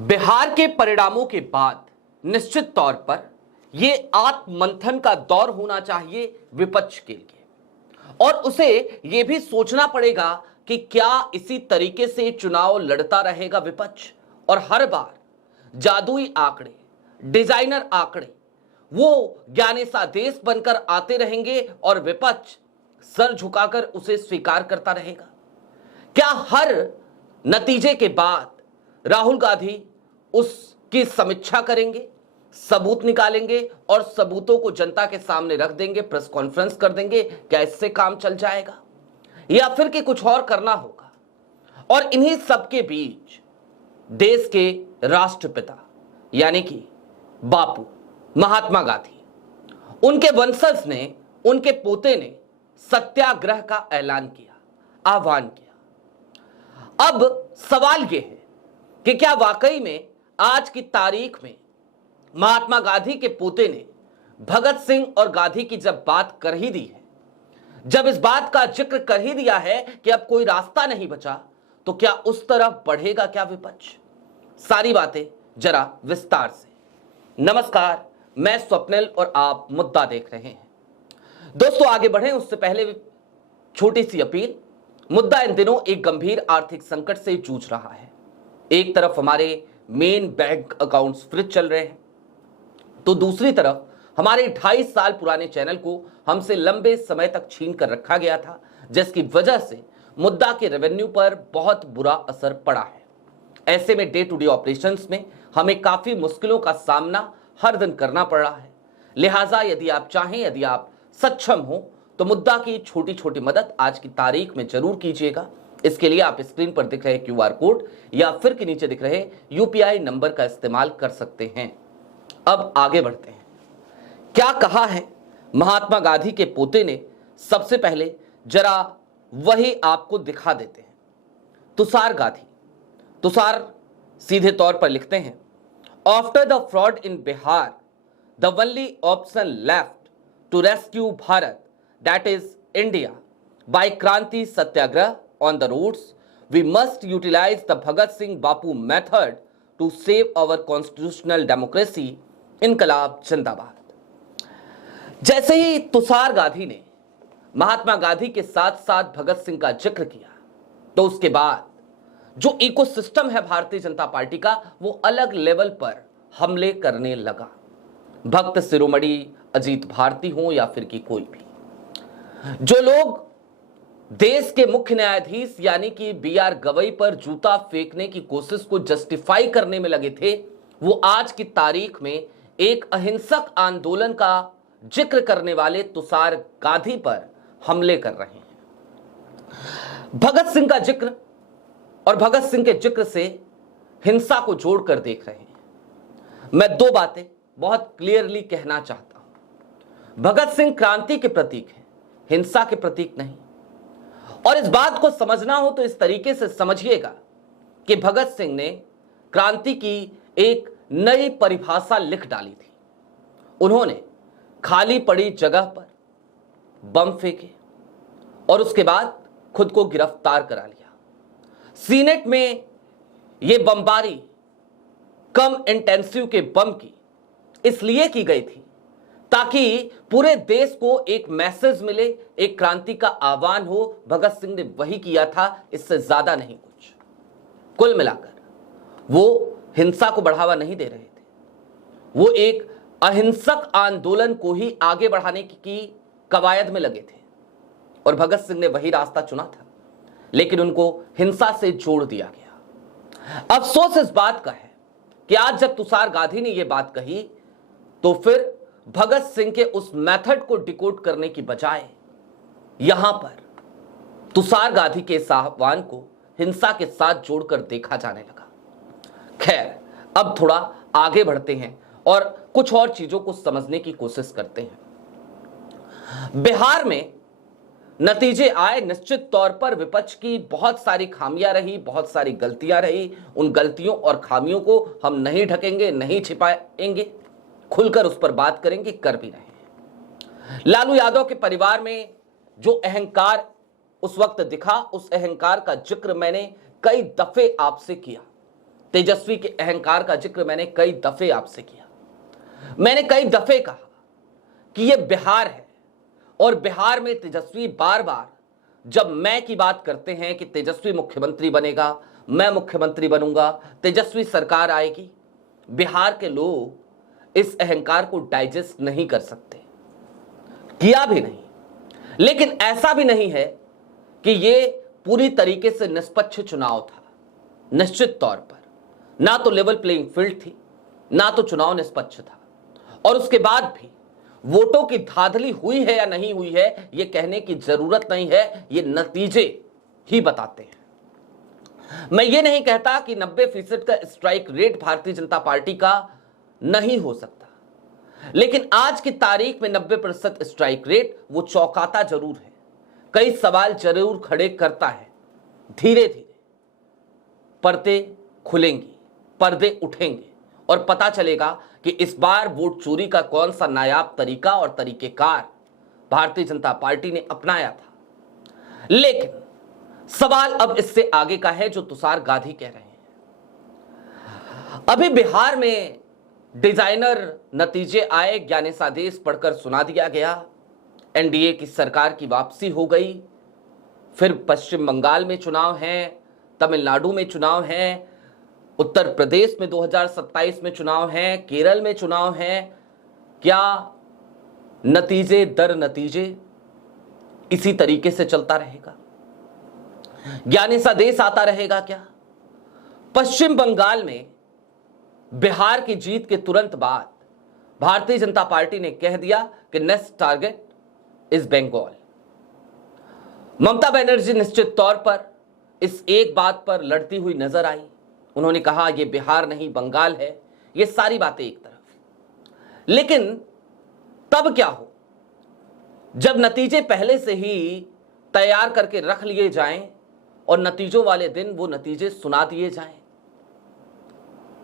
बिहार के परिणामों के बाद निश्चित तौर पर यह आत्ममंथन का दौर होना चाहिए विपक्ष के लिए और उसे यह भी सोचना पड़ेगा कि क्या इसी तरीके से चुनाव लड़ता रहेगा विपक्ष और हर बार जादुई आंकड़े, डिजाइनर आंकड़े वो ज्ञानेशादेश बनकर आते रहेंगे और विपक्ष सर झुकाकर उसे स्वीकार करता रहेगा। क्या हर नतीजे के बाद राहुल गांधी उसकी समीक्षा करेंगे, सबूत निकालेंगे और सबूतों को जनता के सामने रख देंगे, प्रेस कॉन्फ्रेंस कर देंगे? क्या इससे काम चल जाएगा या फिर कि कुछ और करना होगा? और इन्हीं सबके बीच देश के राष्ट्रपिता यानी कि बापू महात्मा गांधी, उनके वंशज ने, उनके पोते ने सत्याग्रह का ऐलान किया, आह्वान किया। अब सवाल यह है कि क्या वाकई में आज की तारीख में महात्मा गांधी के पोते ने भगत सिंह और गांधी की जब बात कर ही दी है, जब इस बात का जिक्र कर ही दिया है कि अब कोई रास्ता नहीं बचा, तो क्या उस तरफ बढ़ेगा क्या विपक्ष? सारी बातें जरा विस्तार से। नमस्कार, मैं स्वप्निल और आप मुद्दा देख रहे हैं। दोस्तों, आगे बढ़ें उससे पहले छोटी सी अपील। मुद्दा इन दिनों एक गंभीर आर्थिक संकट से जूझ रहा है। एक तरफ हमारे मेन बैंक अकाउंट्स फ्रीज चल रहे हैं, तो दूसरी तरफ हमारे 2.5 साल पुराने चैनल को हमसे लंबे समय तक छीन कर रखा गया था, जिसकी वजह से मुद्दा के रेवेन्यू पर बहुत बुरा असर पड़ा है। ऐसे में डे टू डे ऑपरेशंस में हमें काफी मुश्किलों का सामना हर दिन करना पड़ रहा है। लिहाजा यदि आप चाहें, यदि आप सक्षम हो, तो मुद्दा की छोटी छोटी मदद आज की तारीख में जरूर कीजिएगा। इसके लिए आप स्क्रीन पर दिख रहे QR कोड या फिर के नीचे दिख रहे UPI नंबर का इस्तेमाल कर सकते हैं। अब आगे बढ़ते हैं। क्या कहा है महात्मा गांधी के पोते ने? सबसे पहले जरा वही आपको दिखा देते हैं। तुषार गांधी, तुषार सीधे तौर पर लिखते हैं, after the fraud in Bihar the only option left to rescue Bharat, that is India, by Kranti Satyagraha on the roads, we must utilize the Bhagat Singh Bapu method to save our constitutional democracy. इनकलाब जिंदाबाद। जैसे ही तुषार गांधी ने महात्मा गांधी के साथ साथ भगत सिंह का जिक्र किया, तो उसके बाद जो इकोसिस्टम है भारतीय जनता पार्टी का, वो अलग लेवल पर हमले करने लगा। भक्त शिरोमणि अजीत भारती हो या फिर कि कोई भी, जो लोग देश के मुख्य न्यायाधीश यानी कि BR गवई पर जूता फेंकने की कोशिश को जस्टिफाई करने में लगे थे, वो आज की तारीख में एक अहिंसक आंदोलन का जिक्र करने वाले तुषार गांधी पर हमले कर रहे हैं। भगत सिंह का जिक्र और भगत सिंह के जिक्र से हिंसा को जोड़कर देख रहे हैं। मैं दो बातें बहुत क्लियरली कहना चाहता हूं। भगत सिंह क्रांति के प्रतीक हैं, हिंसा के प्रतीक नहीं। और इस बात को समझना हो तो इस तरीके से समझिएगा कि भगत सिंह ने क्रांति की एक नई परिभाषा लिख डाली थी। उन्होंने खाली पड़ी जगह पर बम फेंके और उसके बाद खुद को गिरफ्तार करा लिया। सीनेट में यह बमबारी कम इंटेंसिव के बम की इसलिए की गई थी ताकि पूरे देश को एक मैसेज मिले, एक क्रांति का आह्वान हो। भगत सिंह ने वही किया था, इससे ज्यादा नहीं कुछ। कुल मिलाकर वो हिंसा को बढ़ावा नहीं दे रहे थे, वो एक अहिंसक आंदोलन को ही आगे बढ़ाने की कवायद में लगे थे और भगत सिंह ने वही रास्ता चुना था, लेकिन उनको हिंसा से जोड़ दिया गया। अफसोस इस बात का है कि आज जब तुषार गांधी ने यह बात कही, तो फिर भगत सिंह के उस मेथड को डिकोड करने की बजाय यहां पर तुषार गांधी के इस आह्वान को हिंसा के साथ जोड़कर देखा जाने लगा। खैर, अब थोड़ा आगे बढ़ते हैं और कुछ और चीजों को समझने की कोशिश करते हैं। बिहार में नतीजे आए, निश्चित तौर पर विपक्ष की बहुत सारी खामियां रही, बहुत सारी गलतियां रही। उन गलतियों और खामियों को हम नहीं ढकेंगे, नहीं छिपाएंगे, खुलकर उस पर बात करेंगे, कर भी रहे हैं। लालू यादव के परिवार में जो अहंकार उस वक्त दिखा, उस अहंकार का जिक्र मैंने कई दफे आपसे किया तेजस्वी के अहंकार का जिक्र मैंने कई दफे आपसे किया। मैंने कई दफे कहा कि यह बिहार है और बिहार में तेजस्वी बार बार जब मैं की बात करते हैं कि तेजस्वी मुख्यमंत्री बनेगा, मैं मुख्यमंत्री बनूंगा, तेजस्वी सरकार आएगी, बिहार के लोग इस अहंकार को डाइजेस्ट नहीं कर सकते, किया भी नहीं। लेकिन ऐसा भी नहीं है कि यह पूरी तरीके से निष्पक्ष चुनाव था। निश्चित तौर पर ना तो लेवल प्लेइंग फील्ड थी, ना तो चुनाव निष्पक्ष था, और उसके बाद भी वोटों की धांधली हुई है या नहीं हुई है यह कहने की जरूरत नहीं है, ये नतीजे ही बताते हैं। मैं ये नहीं कहता कि 90% का strike rate Bharatiya Janata party का नहीं हो सकता, लेकिन आज की तारीख में 90% स्ट्राइक रेट वो चौंकाता जरूर है, कई सवाल जरूर खड़े करता है। धीरे धीरे पर्दे खुलेंगी, पर्दे उठेंगे और पता चलेगा कि इस बार वोट चोरी का कौन सा नायाब तरीका और तरीकेकार भारतीय जनता पार्टी ने अपनाया था। लेकिन सवाल अब इससे आगे का है जो तुषार गांधी कह रहे हैं। अभी बिहार में डिजाइनर नतीजे आए, ज्ञानेशादेश पढ़कर सुना दिया गया, एनडीए की सरकार की वापसी हो गई। फिर पश्चिम बंगाल में चुनाव हैं, तमिलनाडु में चुनाव हैं, उत्तर प्रदेश में 2027 में चुनाव हैं, केरल में चुनाव हैं। क्या नतीजे दर नतीजे इसी तरीके से चलता रहेगा? ज्ञानेशादेश आता रहेगा क्या? पश्चिम बंगाल में बिहार की जीत के तुरंत बाद भारतीय जनता पार्टी ने कह दिया कि next target is Bengal. Mamata Banerjee निश्चित तौर पर इस एक बात पर लड़ती हुई नजर आई। उन्होंने कहा यह बिहार नहीं बंगाल है। ये सारी बातें एक तरफ, लेकिन तब क्या हो जब नतीजे पहले से ही तैयार करके रख लिए जाएं और नतीजों वाले दिन वो नतीजे सुना दिए जाएं।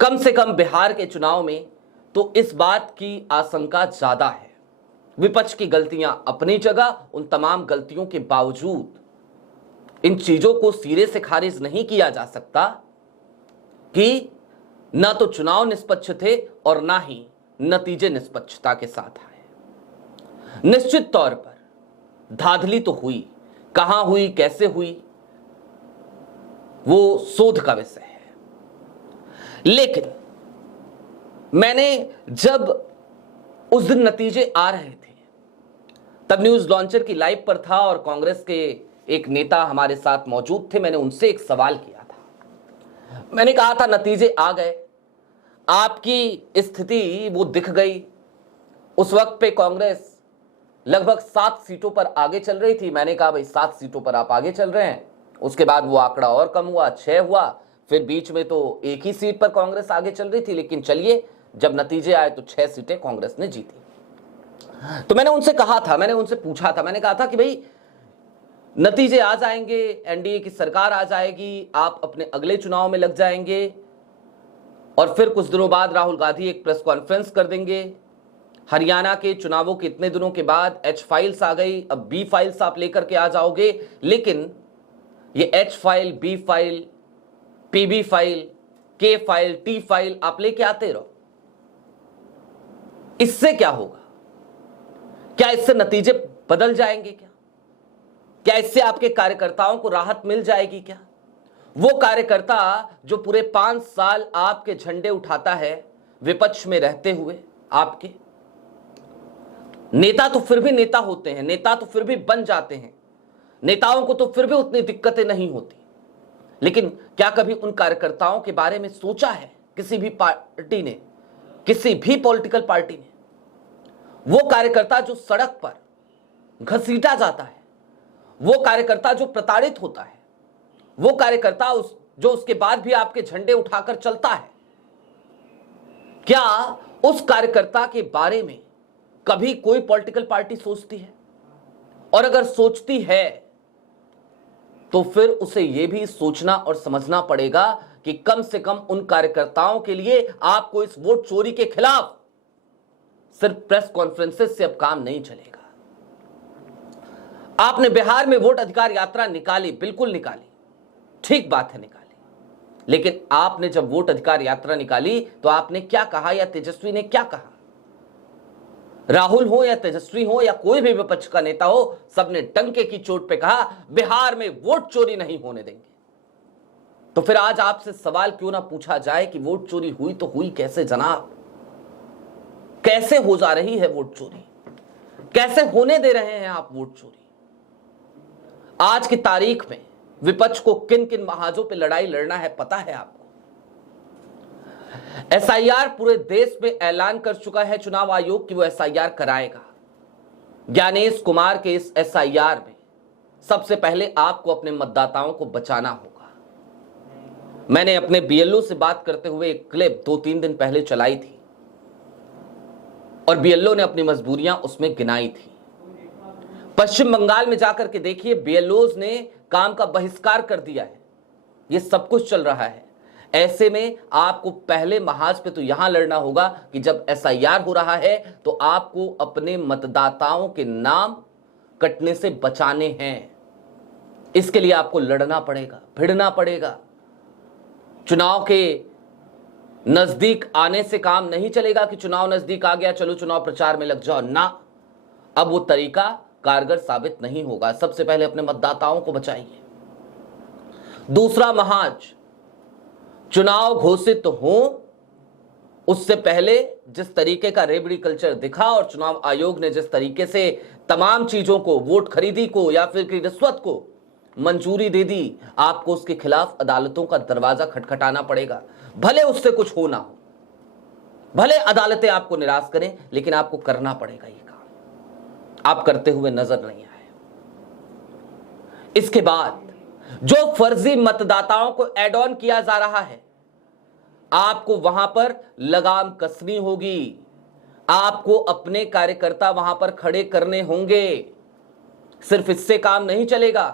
कम से कम बिहार के चुनाव में तो इस बात की आशंका ज्यादा है। विपक्ष की गलतियां अपनी जगह, उन तमाम गलतियों के बावजूद इन चीजों को सिरे से खारिज नहीं किया जा सकता कि ना तो चुनाव निष्पक्ष थे और ना ही नतीजे निष्पक्षता के साथ आए। निश्चित तौर पर धांधली तो हुई, कहां हुई, कैसे हुई, वो शोध का विषय है। लेकिन मैंने जब उस दिन नतीजे आ रहे थे तब न्यूज लॉन्चर की लाइव पर था और कांग्रेस के एक नेता हमारे साथ मौजूद थे। मैंने उनसे एक सवाल किया था। मैंने कहा था नतीजे आ गए, आपकी स्थिति वो दिख गई। उस वक्त पे कांग्रेस लगभग 7 सीटों पर आगे चल रही थी। मैंने कहा भाई 7 सीटों पर आप आगे चल रहे हैं। उसके बाद वो आंकड़ा और कम हुआ, 6 हुआ, फिर बीच में तो एक ही सीट पर कांग्रेस आगे चल रही थी। लेकिन चलिए, जब नतीजे आए तो 6 सीटें कांग्रेस ने जीती। तो मैंने उनसे कहा था, मैंने उनसे पूछा था, मैंने कहा था कि भाई नतीजे आ जाएंगे, एनडीए की सरकार आ जाएगी, आप अपने अगले चुनाव में लग जाएंगे और फिर कुछ दिनों बाद राहुल गांधी एक प्रेस कॉन्फ्रेंस कर देंगे। हरियाणा के चुनावों के इतने दिनों के बाद एच फाइल्स आ गई, अब बी फाइल्स आप लेकर के आ जाओगे। लेकिन ये H file, B file, PB file, K file, T file आप लेके आते रहो। इससे क्या होगा? क्या इससे नतीजे बदल जाएंगे? क्या इससे आपके कार्यकर्ताओं को राहत मिल जाएगी? क्या वो कार्यकर्ता जो पूरे 5 साल आपके झंडे उठाता है विपक्ष में रहते हुए, आपके नेता तो फिर भी नेता होते हैं, नेता तो फिर भी बन जाते हैं, नेताओं को तो फिर भी उतनी दिक्कतें नहीं होती, लेकिन क्या कभी उन कार्यकर्ताओं के बारे में सोचा है किसी भी पार्टी ने, किसी भी पॉलिटिकल पार्टी ने? वो कार्यकर्ता जो सड़क पर घसीटा जाता है, वो कार्यकर्ता जो प्रताड़ित होता है, वो कार्यकर्ता जो उसके बाद भी आपके झंडे उठाकर चलता है, क्या उस कार्यकर्ता के बारे में कभी कोई पॉलिटिकल पार्टी सोचती है? और अगर सोचती है तो फिर उसे यह भी सोचना और समझना पड़ेगा कि कम से कम उन कार्यकर्ताओं के लिए आपको इस वोट चोरी के खिलाफ सिर्फ प्रेस कॉन्फ्रेंसेस से अब काम नहीं चलेगा। आपने बिहार में वोट अधिकार यात्रा निकाली, बिल्कुल निकाली, ठीक बात है, निकाली, लेकिन आपने जब वोट अधिकार यात्रा निकाली तो आपने क्या कहा, या तेजस्वी ने क्या कहा? राहुल हो या तेजस्वी हो या कोई भी विपक्ष का नेता हो, सबने डंके की चोट पे कहा बिहार में वोट चोरी नहीं होने देंगे। तो फिर आज आपसे सवाल क्यों ना पूछा जाए कि वोट चोरी हुई तो हुई कैसे जनाब? कैसे हो जा रही है वोट चोरी? कैसे होने दे रहे हैं आप वोट चोरी? आज की तारीख में विपक्ष को किन किन महाजों पे लड़ाई लड़ना है पता है आपको? एसआईआर पूरे देश में ऐलान कर चुका है चुनाव आयोग कि वो एसआईआर कराएगा। ज्ञानेश कुमार के इस एसआईआर में सबसे पहले आपको अपने मतदाताओं को बचाना होगा। मैंने अपने बीएलओ से बात करते हुए एक क्लिप 2-3 दिन पहले चलाई थी और बीएलओ ने अपनी मजबूरियां उसमें गिनाई थी। पश्चिम बंगाल में जाकर के देखिए, बीएलओज ने काम का बहिष्कार कर दिया है। ये सब कुछ चल रहा है। ऐसे में आपको पहले महाज पे तो यहां लड़ना होगा कि जब एसआईआर हो रहा है तो आपको अपने मतदाताओं के नाम कटने से बचाने हैं। इसके लिए आपको लड़ना पड़ेगा, भिड़ना पड़ेगा। चुनाव के नजदीक आने से काम नहीं चलेगा कि चुनाव नजदीक आ गया चलो चुनाव प्रचार में लग जाओ ना। अब वो तरीका कारगर साबित नहीं होगा। सबसे पहले अपने मतदाताओं को बचाइए। दूसरा महाज, चुनाव घोषित हो उससे पहले जिस तरीके का रेबड़ी कल्चर दिखा और चुनाव आयोग ने जिस तरीके से तमाम चीजों को, वोट खरीदी को या फिर की रिश्वत को मंजूरी दे दी, आपको उसके खिलाफ अदालतों का दरवाजा खटखटाना पड़ेगा। भले उससे कुछ हो ना हो, भले अदालतें आपको निराश करें, लेकिन आपको करना पड़ेगा ये काम। आप करते हुए नजर नहीं आए। इसके बाद जो फर्जी मतदाताओं को ऐड ऑन किया जा रहा है, आपको वहां पर लगाम कसनी होगी। आपको अपने कार्यकर्ता वहां पर खड़े करने होंगे। सिर्फ इससे काम नहीं चलेगा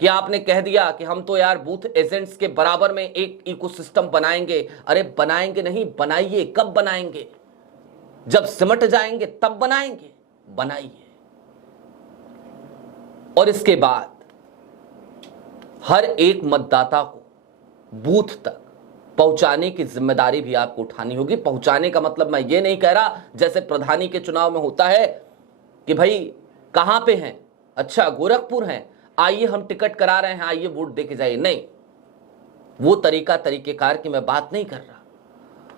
कि आपने कह दिया कि हम तो यार बूथ एजेंट्स के बराबर में एक इकोसिस्टम बनाएंगे। अरे बनाएंगे नहीं, बनाइए। कब बनाएंगे? जब सिमट जाएंगे तब बनाएंगे। बनाइए। और इसके बाद हर एक मतदाता को बूथ तक पहुंचाने की जिम्मेदारी भी आपको उठानी होगी। पहुंचाने का मतलब मैं ये नहीं कह रहा जैसे प्रधानी के चुनाव में होता है कि भाई कहां पे हैं, अच्छा गोरखपुर हैं, आइए हम टिकट करा रहे हैं, आइए वोट देके जाइए। नहीं, वो तरीकेकार की मैं बात नहीं कर रहा।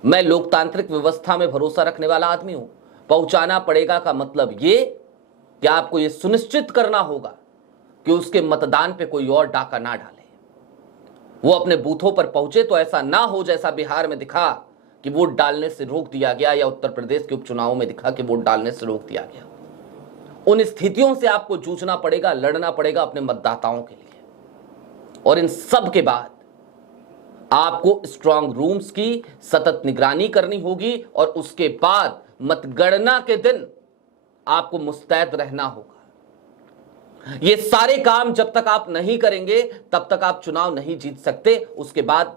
मैं लोकतांत्रिक व्यवस्था में भरोसा रखने वाला आदमी हूं। पहुंचाना पड़ेगा का मतलब ये कि आपको ये सुनिश्चित करना होगा कि उसके मतदान पे कोई और डाका ना डाले। वो अपने बूथों पर पहुंचे तो ऐसा ना हो जैसा बिहार में दिखा कि वोट डालने से रोक दिया गया, या उत्तर प्रदेश के उपचुनावों में दिखा कि वोट डालने से रोक दिया गया। उन स्थितियों से आपको जूझना पड़ेगा, लड़ना पड़ेगा अपने मतदाताओं के लिए। और इन सब के बाद आपको स्ट्रांग रूम्स की सतत निगरानी करनी होगी और उसके बाद मतगणना के दिन आपको मुस्तैद रहना होगा। ये सारे काम जब तक आप नहीं करेंगे तब तक आप चुनाव नहीं जीत सकते। उसके बाद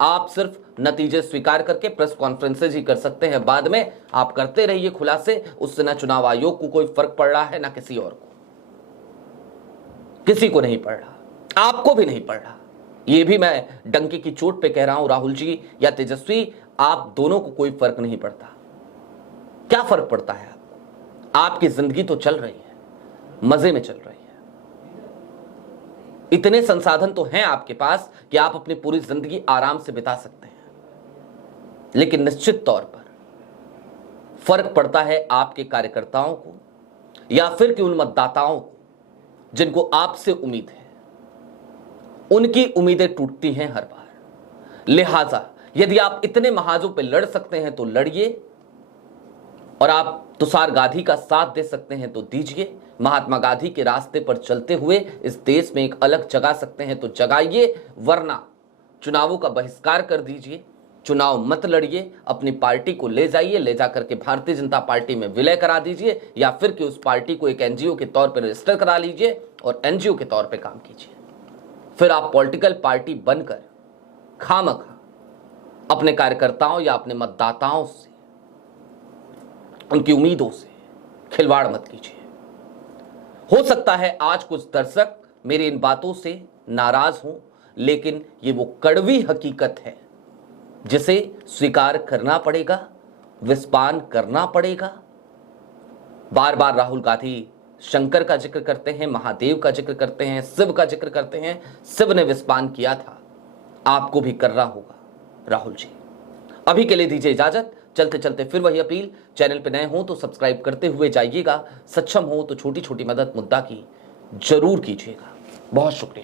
आप सिर्फ नतीजे स्वीकार करके प्रेस कॉन्फ्रेंसेज ही कर सकते हैं। बाद में आप करते रहिए खुलासे, उससे ना चुनाव आयोग को कोई फर्क पड़ रहा है ना किसी और को। किसी को नहीं पड़ रहा, आपको भी नहीं पड़ रहा। ये भी मैं डंके की चोट पे कह रहा हूं, राहुल जी या तेजस्वी, आप दोनों को कोई फर्क नहीं पड़ता। क्या फर्क पड़ता है आपको? आपकी जिंदगी तो चल रही है, मजे में चल रही है। इतने संसाधन तो हैं आपके पास कि आप अपनी पूरी जिंदगी आराम से बिता सकते हैं। लेकिन निश्चित तौर पर फर्क पड़ता है आपके कार्यकर्ताओं को या फिर कि उन मतदाताओं को जिनको आपसे उम्मीद है। उनकी उम्मीदें टूटती हैं हर बार। लिहाजा यदि आप इतने महाजों पर लड़ सकते हैं तो लड़िए, और आप तुषार गांधी का साथ दे सकते हैं तो दीजिए। महात्मा गांधी के रास्ते पर चलते हुए इस देश में एक अलग जगा सकते हैं तो जगाइए, वरना चुनावों का बहिष्कार कर दीजिए। चुनाव मत लड़िए, अपनी पार्टी को ले जाइए, ले जाकर के भारतीय जनता पार्टी में विलय करा दीजिए, या फिर कि उस पार्टी को एक एनजीओ के तौर पर रजिस्टर करा लीजिए और एनजीओ के तौर पर काम कीजिए। फिर आप पॉलिटिकल पार्टी बनकर खामखा अपने कार्यकर्ताओं या अपने मतदाताओं से, उनकी उम्मीदों से खिलवाड़ मत कीजिए। हो सकता है आज कुछ दर्शक मेरी इन बातों से नाराज हों लेकिन ये वो कड़वी हकीकत है जिसे स्वीकार करना पड़ेगा, विस्पान करना पड़ेगा। बार बार राहुल गांधी शंकर का जिक्र करते हैं, महादेव का जिक्र करते हैं, शिव का जिक्र करते हैं। शिव ने विस्पान किया था, आपको भी करना होगा राहुल जी। अभी के लिए दीजिए इजाजत। चलते चलते फिर वही अपील, चैनल पे नए हो तो सब्सक्राइब करते हुए जाइएगा, सक्षम हो तो छोटी छोटी मदद मुद्दा की जरूर कीजिएगा। बहुत शुक्रिया।